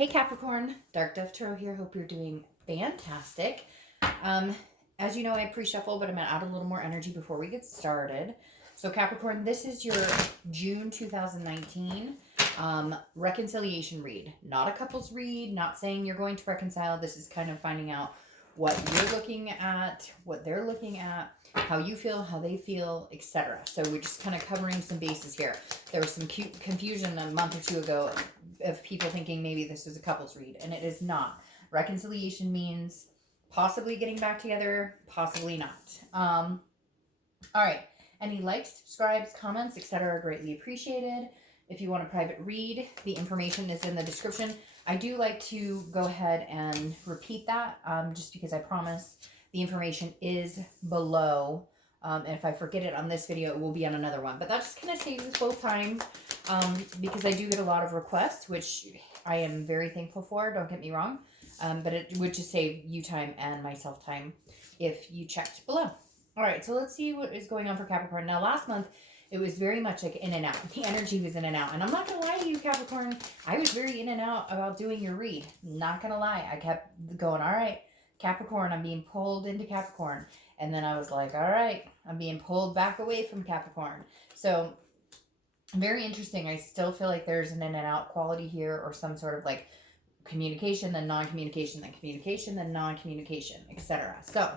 Hey Capricorn, Dark Dove Tarot here. Hope you're doing fantastic. As you know, I pre-shuffle, but I'm going to add a little more energy before we get started. So Capricorn, this is your June 2019 reconciliation read. Not a couples read, not saying you're going to reconcile. This is kind of finding out what you're looking at, what they're looking at, how you feel, how they feel, etc. So we're just kind of covering some bases here. There was some confusion a month or two ago of people thinking maybe this is a couples read, and it is not. Reconciliation means possibly getting back together, possibly not. All right. Any likes, subscribes, comments, etc. are greatly appreciated. If you want a private read, the information is in the description. I do like to go ahead and repeat that just because I promise the information is below. And if I forget it on this video, it will be on another one. But that just kind of saves us both time because I do get a lot of requests, which I am very thankful for. Don't get me wrong. But it would just save you time and myself time if you checked below. All right, so let's see what is going on for Capricorn. Now, last month, it was very much like in and out. The energy was in and out. And I'm not going to lie to you, Capricorn. I was very in and out about doing your read. Not going to lie. I kept going, all right, Capricorn, I'm being pulled into Capricorn. And then I was like, all right, I'm being pulled back away from Capricorn. So, very interesting. I still feel like there's an in and out quality here, or some sort of like communication, then non-communication, then communication, then non-communication, etc. So,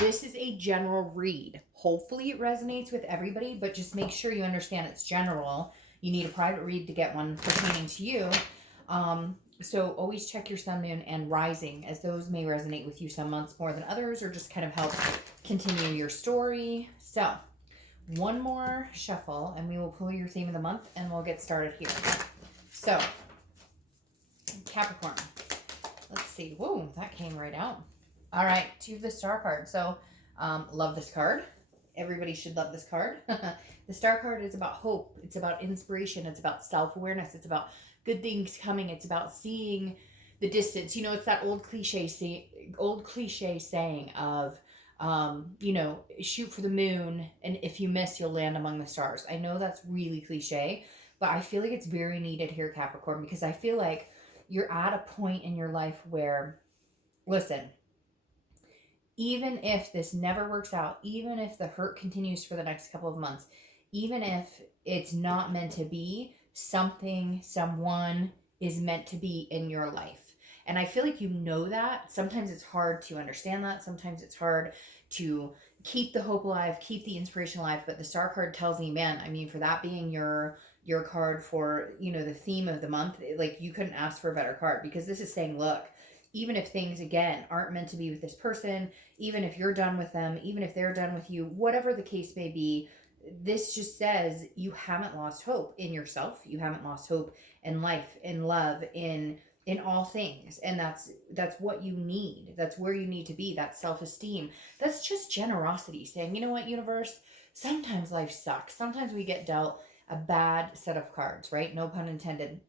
this is a general read. Hopefully it resonates with everybody, but just make sure you understand it's general. You need a private read to get one pertaining to you. So always check your sun, moon, and rising, as those may resonate with you some months more than others, or just kind of help continue your story. So one more shuffle, and we will pull your theme of the month, and we'll get started here. So Capricorn, let's see. Whoa, that came right out. All right, to the Star card. So, love this card. Everybody should love this card. The Star card is about hope. It's about inspiration. It's about self-awareness. It's about good things coming. It's about seeing the distance. You know, it's that old cliche saying of, you know, shoot for the moon, and if you miss, you'll land among the stars. I know that's really cliche, but I feel like it's very needed here, Capricorn, because I feel like you're at a point in your life where, listen, even if this never works out, even if the hurt continues for the next couple of months, even if it's not meant to be, someone is meant to be in your life. And I feel like you know that. Sometimes it's hard to understand that. Sometimes it's hard to keep the hope alive, keep the inspiration alive. But the Star card tells me, man, I mean, for that being your card for, you know, the theme of the month, like, you couldn't ask for a better card, because this is saying, look, even if things, again, aren't meant to be with this person, even if you're done with them, even if they're done with you, whatever the case may be, this just says you haven't lost hope in yourself. You haven't lost hope in life, in love, in all things. And that's what you need. That's where you need to be. That's self-esteem. That's just generosity, saying, you know what, universe, sometimes life sucks. Sometimes we get dealt a bad set of cards, right? No pun intended.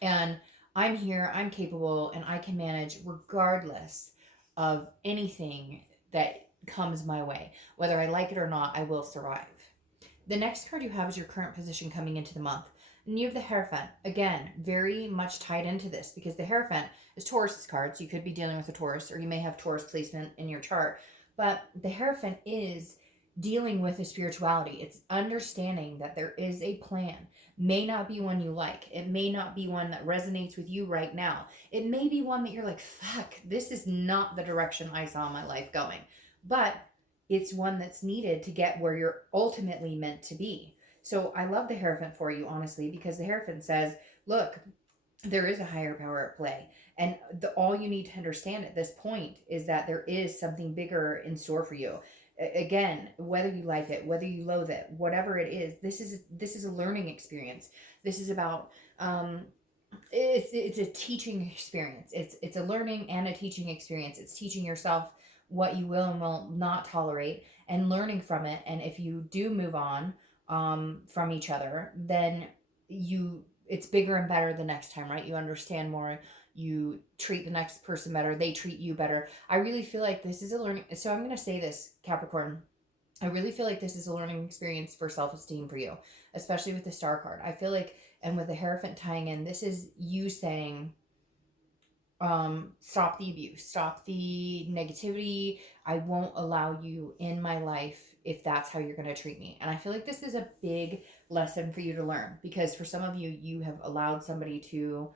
And I'm here, I'm capable, and I can manage regardless of anything that comes my way. Whether I like it or not, I will survive. The next card you have is your current position coming into the month. And you have the Hierophant. Again, very much tied into this, because the Hierophant is Taurus's card. So you could be dealing with a Taurus, or you may have Taurus placement in your chart. But the Hierophant is dealing with a spirituality. It's understanding that there is a plan. May not be one you like. It may not be one that resonates with you right now. It may be one that you're like, fuck, this is not the direction I saw my life going. But it's one that's needed to get where you're ultimately meant to be. So I love the Hierophant for you, honestly, because the Hierophant says, look, there is a higher power at play. And all you need to understand at this point is that there is something bigger in store for you. Again, whether you like it, whether you loathe it, whatever it is, this is a learning experience. This is about it's a teaching experience. It's a learning and a teaching experience. It's teaching yourself what you will and will not tolerate, and learning from it. And if you do move on from each other, then it's bigger and better the next time, right? You understand more. You treat the next person better. They treat you better. I really feel like this is a learning. So I'm going to say this, Capricorn. I really feel like this is a learning experience for self-esteem for you, especially with the Star card. I feel like And with the Hierophant tying in, this is you saying, stop the abuse, stop the negativity. I won't allow you in my life if that's how you're going to treat me. And I feel like this is a big lesson for you to learn, because for some of you, you have allowed somebody to,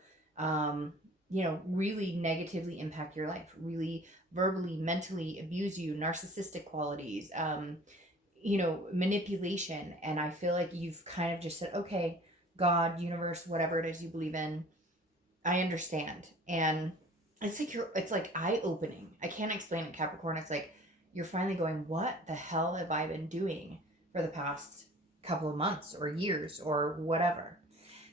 really negatively impact your life, really verbally, mentally abuse you, narcissistic qualities, manipulation. And I feel like you've kind of just said, okay, God, universe, whatever it is you believe in, I understand. And it's like eye opening. I can't explain it, Capricorn. It's like you're finally going, what the hell have I been doing for the past couple of months or years or whatever?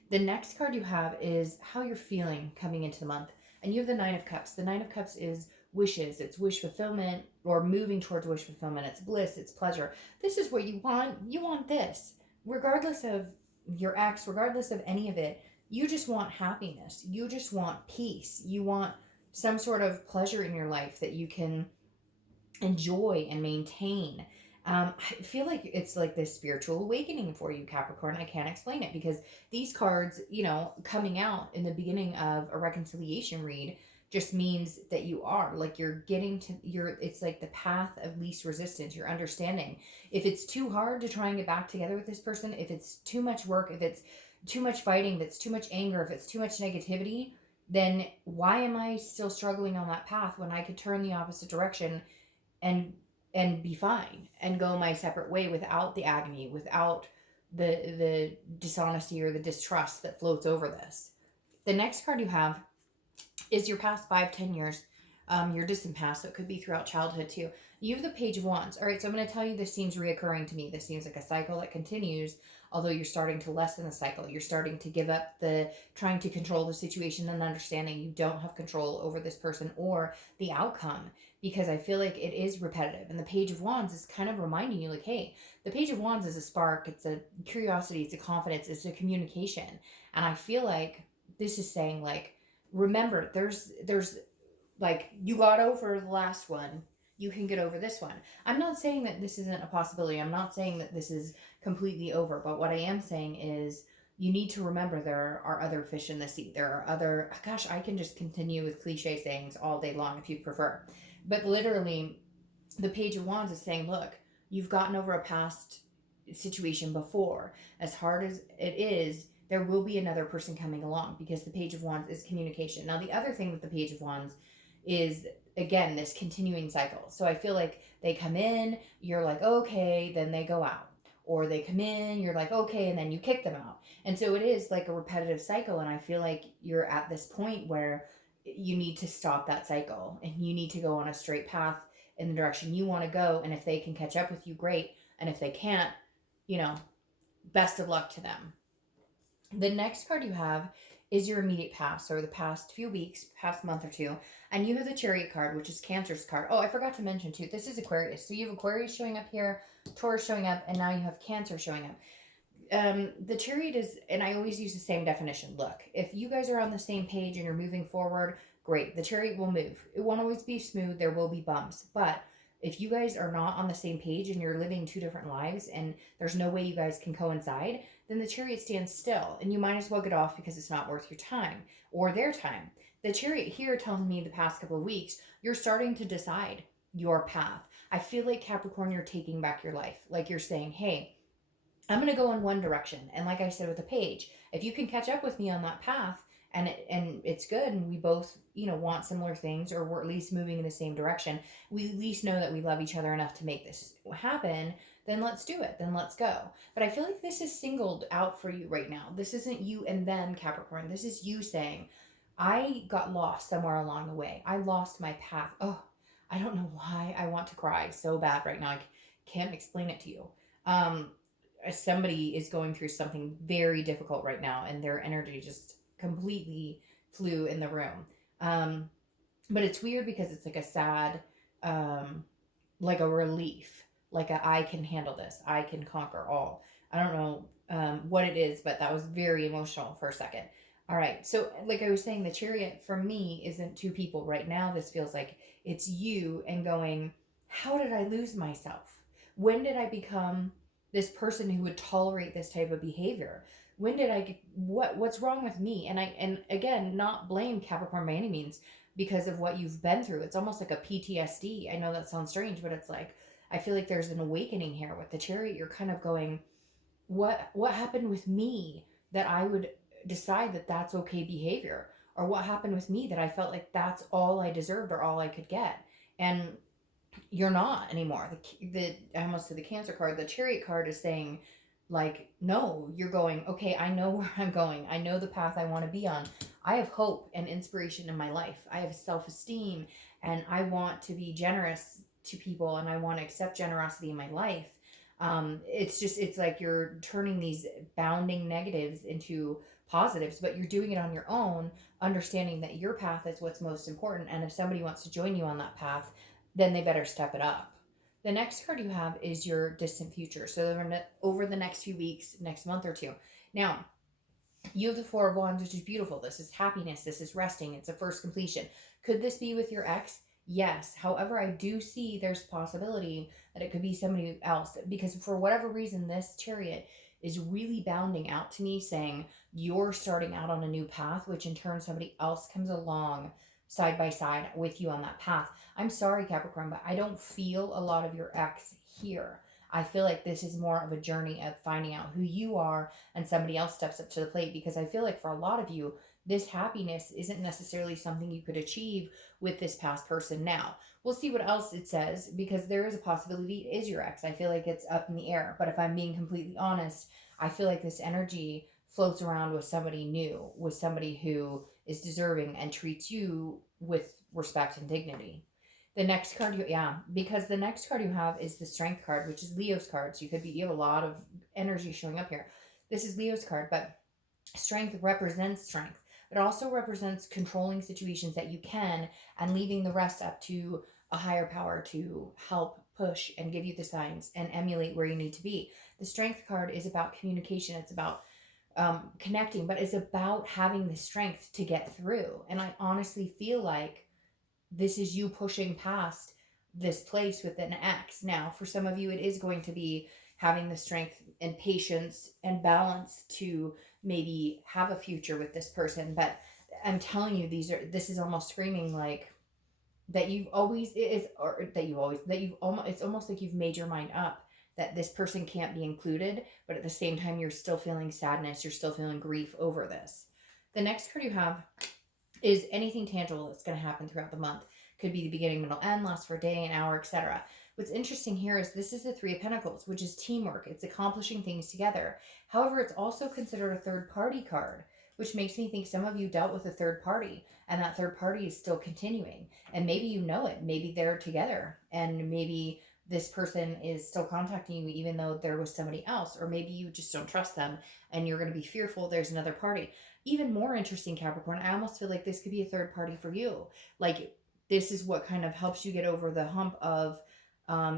The next card you have is how you're feeling coming into the month. And you have the Nine of Cups. The Nine of Cups is wishes, it's wish fulfillment, or moving towards wish fulfillment. It's bliss, it's pleasure. This is what you want. You want this. Regardless of your ex, regardless of any of it, you just want happiness. You just want peace. You want some sort of pleasure in your life that you can enjoy and maintain. I feel like it's like this spiritual awakening for you, Capricorn. I can't explain it, because these cards, coming out in the beginning of a reconciliation read just means that you are like, you're getting to it's like the path of least resistance. You're understanding if it's too hard to try and get back together with this person, if it's too much work, if it's too much fighting, if it's too much anger, if it's too much negativity, then why am I still struggling on that path when I could turn the opposite direction and be fine and go my separate way without the agony, without the dishonesty or the distrust that floats over this? The next card you have is your past 5-10 years, your distant past. So it could be throughout childhood too. You have the Page of Wands. All right, so I'm going to tell you, this seems reoccurring to me. This seems like a cycle that continues, although you're starting to lessen the cycle. You're starting to give up the trying to control the situation and understanding you don't have control over this person or the outcome, because I feel like it is repetitive. And the Page of Wands is kind of reminding you, like, hey, the Page of Wands is a spark, it's a curiosity, it's a confidence, it's a communication. And I feel like this is saying, like, remember, there's like, you got over the last one, you can get over this one. I'm not saying that this isn't a possibility. I'm not saying that this is completely over. But what I am saying is you need to remember there are other fish in the sea. There are other, gosh, I can just continue with cliche sayings all day long if you prefer. But literally, the Page of Wands is saying, look, you've gotten over a past situation before. As hard as it is, there will be another person coming along, because the Page of Wands is communication. Now, the other thing with the Page of Wands is, again, this continuing cycle. So I feel like they come in, you're like, okay, then they go out. Or they come in, you're like, okay, and then you kick them out. And so it is like a repetitive cycle. And I feel like you're at this point where you need to stop that cycle and you need to go on a straight path in the direction you want to go. And if they can catch up with you, great. And if they can't, best of luck to them. The next card you have is your immediate past, or the past few weeks, past month or two. And you have the Chariot card, which is Cancer's card. Oh, I forgot to mention too, this is Aquarius. So you have Aquarius showing up here, Taurus showing up, and now you have Cancer showing up. The Chariot is, and I always use the same definition. Look, if you guys are on the same page and you're moving forward, great. The Chariot will move. It won't always be smooth. There will be bumps. But if you guys are not on the same page and you're living two different lives and there's no way you guys can coincide, then the Chariot stands still and you might as well get off, because it's not worth your time or their time. The Chariot here tells me the past couple of weeks, you're starting to decide your path. I feel like, Capricorn, you're taking back your life. Like, you're saying, hey, I'm going to go in one direction. And like I said with the Page, if you can catch up with me on that path, and it's good, and we both, want similar things, or we're at least moving in the same direction, we at least know that we love each other enough to make this happen, then let's do it. Then let's go. But I feel like this is singled out for you right now. This isn't you and them, Capricorn. This is you saying, I got lost somewhere along the way. I lost my path. Oh, I don't know why I want to cry so bad right now. I can't explain it to you. Somebody is going through something very difficult right now, and their energy just completely flew in the room. But it's weird because it's like a sad, like a relief, like I can handle this. I can conquer all. I don't know what it is, but that was very emotional for a second. All right. So like I was saying, the Chariot for me isn't two people right now. This feels like it's you and going, how did I lose myself? When did I become this person who would tolerate this type of behavior? when did I get, what's wrong with me? And again, not blame Capricorn by any means because of what you've been through. It's almost like a PTSD. I know that sounds strange, but it's like, I feel like there's an awakening here with the Chariot. You're kind of going, what happened with me that I would decide that that's okay behavior, or what happened with me that I felt like that's all I deserved or all I could get. And you're not anymore. The I almost said the Cancer card, the Chariot card is saying, like, no, you're going, okay, I know where I'm going, I know the path I want to be on, I have hope and inspiration in my life, I have self-esteem, and I want to be generous to people, and I want to accept generosity in my life. It's like you're turning these bounding negatives into positives, but you're doing it on your own, understanding that your path is what's most important, and if somebody wants to join you on that path, then they better step it up. The next card you have is your distant future. So over the next few weeks, next month or two. Now, you have the Four of Wands, which is beautiful. This is happiness. This is resting. It's a first completion. Could this be with your ex? Yes. However, I do see there's possibility that it could be somebody else, because for whatever reason, this Chariot is really bounding out to me saying you're starting out on a new path, which in turn somebody else comes along side by side with you on that path. I'm sorry, Capricorn, but I don't feel a lot of your ex here. I feel like this is more of a journey of finding out who you are, and somebody else steps up to the plate, because I feel like for a lot of you, this happiness isn't necessarily something you could achieve with this past person now. We'll see what else it says, because there is a possibility it is your ex. I feel like it's up in the air, but if I'm being completely honest, I feel like this energy floats around with somebody new, with somebody who is deserving and treats you with respect and dignity. The next card because the next card you have is the Strength card, which is Leo's card. So you have a lot of energy showing up here. This is Leo's card, but Strength represents strength. It also represents controlling situations that you can and leaving the rest up to a higher power to help push and give you the signs and emulate where you need to be. The Strength card is about communication. It's about connecting, but it's about having the strength to get through. And I honestly feel like this is you pushing past this place with an ex. Now, for some of you, it is going to be having the strength and patience and balance to maybe have a future with this person. But I'm telling you, this is almost screaming like that you've always, it is, or that you always, that you've almost, it's almost like you've made your mind up that this person can't be included, but at the same time, you're still feeling sadness, you're still feeling grief over this. The next card you have is anything tangible that's going to happen throughout the month. Could be the beginning, middle, end, last for a day, an hour, etc. What's interesting here is this is the Three of Pentacles, which is teamwork. It's accomplishing things together. However, it's also considered a third party card, which makes me think some of you dealt with a third party, and that third party is still continuing. And maybe you know it. Maybe they're together, and maybe this person is still contacting you even though there was somebody else, or maybe you just don't trust them and you're going to be fearful there's another party. Even more interesting, Capricorn, I almost feel like this could be a third party for you. Like, this is what kind of helps you get over the hump of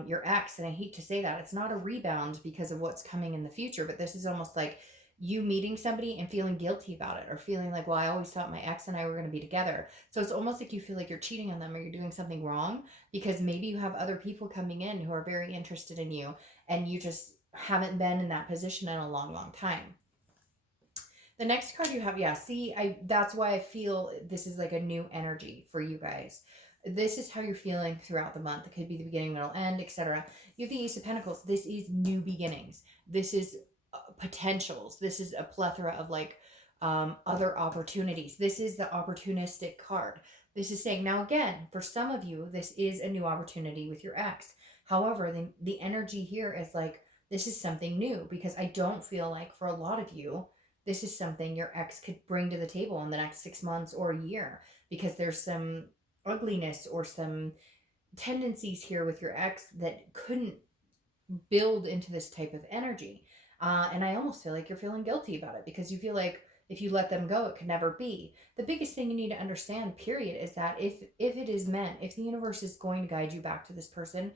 your ex. And I hate to say that. It's not a rebound because of what's coming in the future, but this is almost like you meeting somebody and feeling guilty about it, or feeling like, well, I always thought my ex and I were going to be together. So it's almost like you feel like you're cheating on them, or you're doing something wrong, because maybe you have other people coming in who are very interested in you, and you just haven't been in that position in a long, long time. The next card you have, that's why I feel this is like a new energy for you guys. This is how you're feeling throughout the month. It could be the beginning, middle, end, etc. You have the Ace of Pentacles. This is new beginnings. This is potentials. This is a plethora of other opportunities. This is the opportunistic card. This is saying, now again, for some of you, this is a new opportunity with your ex. However, the energy here is like, this is something new, because I don't feel like for a lot of you, this is something your ex could bring to the table in the next 6 months or a year, because there's some ugliness or some tendencies here with your ex that couldn't build into this type of energy. And I almost feel like you're feeling guilty about it, because you feel like if you let them go, it could never be. The biggest thing you need to understand, period, is that if it is meant, if the universe is going to guide you back to this person,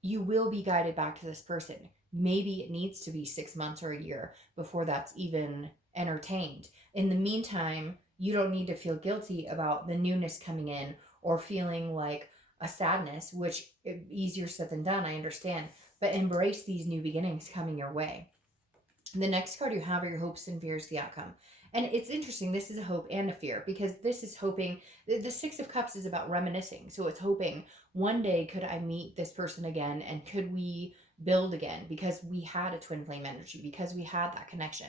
you will be guided back to this person. Maybe it needs to be 6 months or a year before that's even entertained. In the meantime, you don't need to feel guilty about the newness coming in, or feeling like a sadness, which easier said than done, I understand. But embrace these new beginnings coming your way. The next card you have are your hopes and fears, the outcome. And it's interesting, this is a hope and a fear, because this is hoping. The Six of Cups is about reminiscing. So it's hoping, one day could I meet this person again, and could we build again, because we had a twin flame energy, because we had that connection.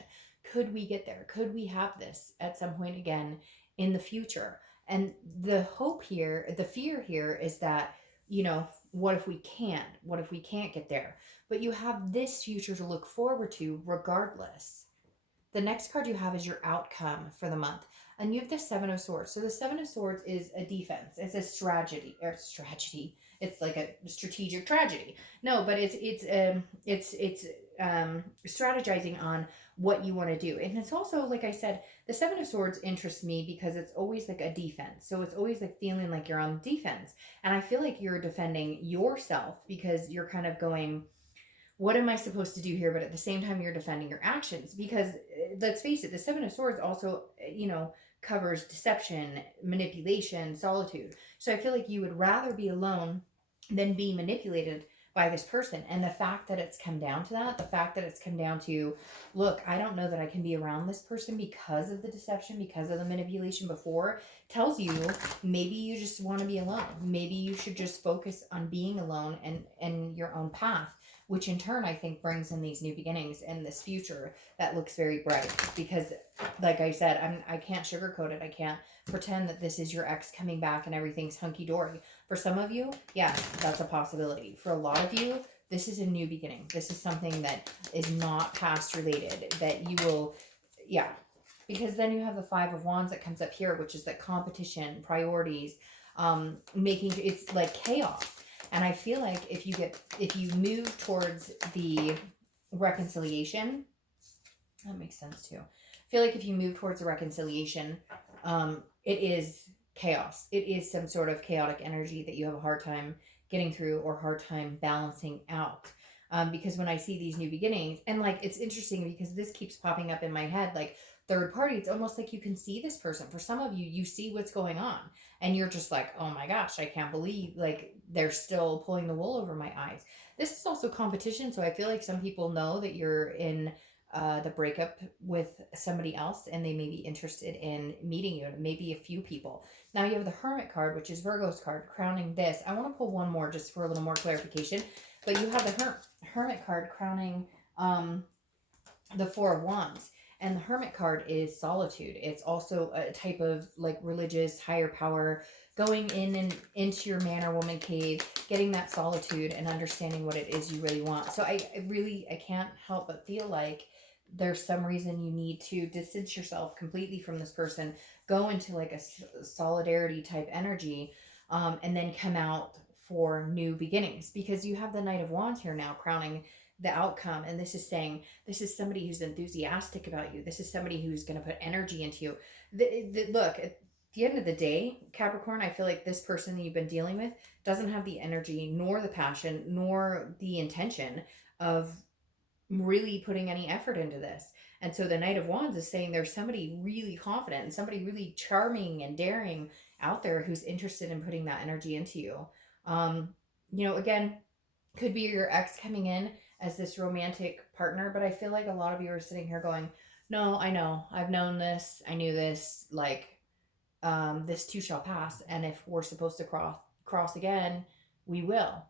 Could we get there? Could we have this at some point again in the future? And the hope here, the fear here is that, what if we can't? What if we can't get there? But you have this future to look forward to regardless. The next card you have is your outcome for the month. And you have the Seven of Swords. So the Seven of Swords is a defense. It's a strategy. It's like a strategic tragedy. No, but it's strategizing on what you want to do. And it's also, like I said, the Seven of Swords interests me because it's always like a defense. So it's always like feeling like you're on defense. And I feel like you're defending yourself, because you're kind of going, what am I supposed to do here? But at the same time, you're defending your actions, because let's face it, the Seven of Swords also, covers deception, manipulation, solitude. So I feel like you would rather be alone than be manipulated by this person. And the fact that it's come down to that, the fact that it's come down to, look, I don't know that I can be around this person because of the deception, because of the manipulation before, tells you maybe you just want to be alone. Maybe you should just focus on being alone and your own path, which in turn I think brings in these new beginnings and this future that looks very bright. Because, like I said, I can't sugarcoat it. I can't pretend that this is your ex coming back and everything's hunky dory. For some of you, yes, that's a possibility. For a lot of you, this is a new beginning. This is something that is not past related, that you will, yeah. Because then you have the Five of Wands that comes up here, which is that competition, priorities, making, it's like chaos. And I feel like if you move towards the reconciliation, that makes sense too. I feel like if you move towards the reconciliation, it is chaos. It is some sort of chaotic energy that you have a hard time getting through or hard time balancing out. Because when I see these new beginnings, and like, it's interesting because this keeps popping up in my head, like third party, it's almost like you can see this person. For some of you, you see what's going on and you're just like, oh my gosh, I can't believe like they're still pulling the wool over my eyes. This is also competition. So I feel like some people know that you're in the breakup with somebody else and they may be interested in meeting you, maybe a few people. Now you have the Hermit card, which is Virgo's card, crowning this. I want to pull one more just for a little more clarification, but you have the Hermit card crowning the Four of Wands. And the Hermit card is solitude. It's also a type of like religious higher power, going in and into your man or woman cave, getting that solitude and understanding what it is you really want. So I can't help but feel like there's some reason you need to distance yourself completely from this person, go into like a solidarity type energy, and then come out for new beginnings, because you have the Knight of Wands here now crowning the outcome. And this is saying, this is somebody who's enthusiastic about you. This is somebody who's going to put energy into you. Look, at the end of the day, Capricorn, I feel like this person that you've been dealing with doesn't have the energy, nor the passion, nor the intention of really putting any effort into this. And so the Knight of Wands is saying there's somebody really confident and somebody really charming and daring out there who's interested in putting that energy into you. Again, could be your ex coming in as this romantic partner, but I feel like a lot of you are sitting here going, no, I know, I've known this, I knew this, like, this too shall pass. And if we're supposed to cross again, we will.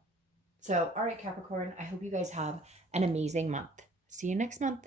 So, all right, Capricorn, I hope you guys have an amazing month. See you next month.